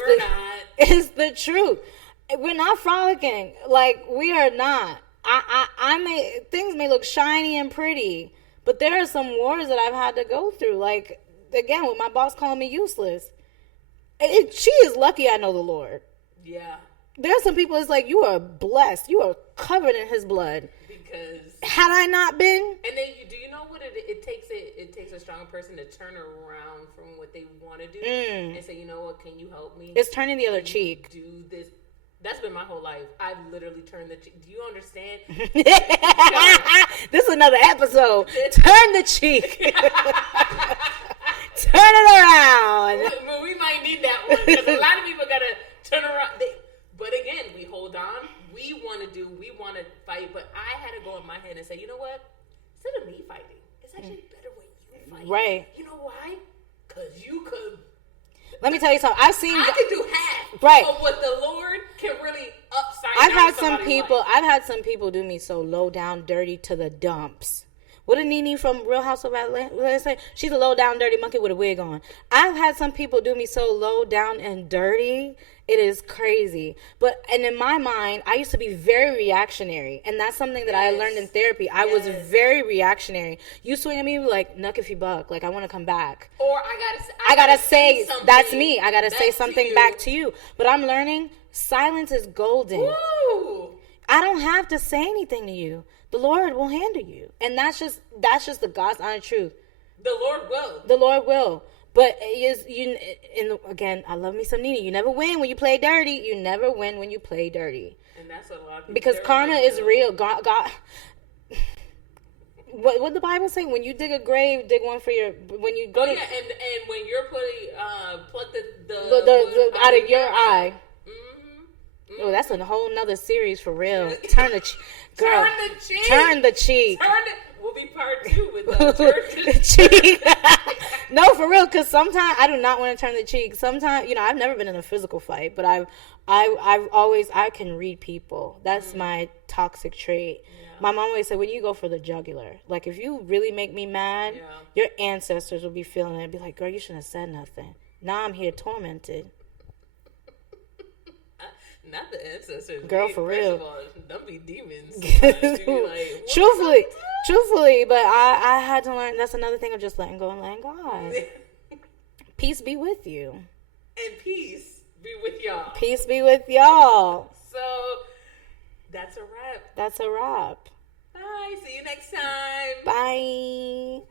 the truth. We're not frolicking. Like we are not. Things may look shiny and pretty, but there are some wars that I've had to go through, like again, with my boss calling me useless. She is lucky I know the Lord. Yeah. There are some people, it's like, you are blessed. You are covered in his blood. Because had I not been. And then, do you know what it takes? It takes a strong person to turn around from what they want to do and say, you know what, can you help me? It's turning the other cheek. Do this. That's been my whole life. I've literally turned the cheek. Do you understand? This is another episode. Turn the cheek. Turn it around. Well, we might need that one because a lot of people gotta turn around. But again, we hold on. We want to fight. But I had to go in my head and say, you know what? Instead of me fighting, it's actually better when you fight. Right. You know why? Because you could. Let me tell you something. I could do half of what the Lord can really upside down. I've had some people do me so low down, dirty to the dumps. What did Nene from Real House of Atlanta say? She's a low down, dirty monkey with a wig on. I've had some people do me so low down and dirty. It is crazy. And in my mind, I used to be very reactionary. And that's something that I learned in therapy. I was very reactionary. You swing at me like, nuck if you buck. Like, I want to come back. Or I gotta say that's me. I gotta say something back to you. But I'm learning silence is golden. Woo! I don't have to say anything to you. The Lord will handle you. And that's just the God's honest truth. The Lord will. The Lord will. But again, I love me some Nene. You never win when you play dirty. You never win when you play dirty. And that's what a lot of people. Because karma is real. God. What the Bible say? When you dig a grave, dig one for your. When you go and when you're putting pluck the out of your eye. Mm-hmm. Oh, that's a whole nother series for real. Turn the cheek. Turn the cheek. Will be part 2 with the cheek. No, for real, because sometimes I do not want to turn the cheek. Sometimes, I've never been in a physical fight, but I've always, I can read people. That's my toxic trait. Yeah. My mom always said, when you go for the jugular, like if you really make me mad, your ancestors will be feeling it and be like, girl, you shouldn't have said nothing. Now I'm here tormented. Not the ancestors. Girl, for First real. of all, don't be demons. Sometimes you be like, Truthfully, but I had to learn. That's another thing of just letting go and letting God. Peace be with you. And peace be with y'all. Peace be with y'all. So, that's a wrap. That's a wrap. Bye. See you next time. Bye.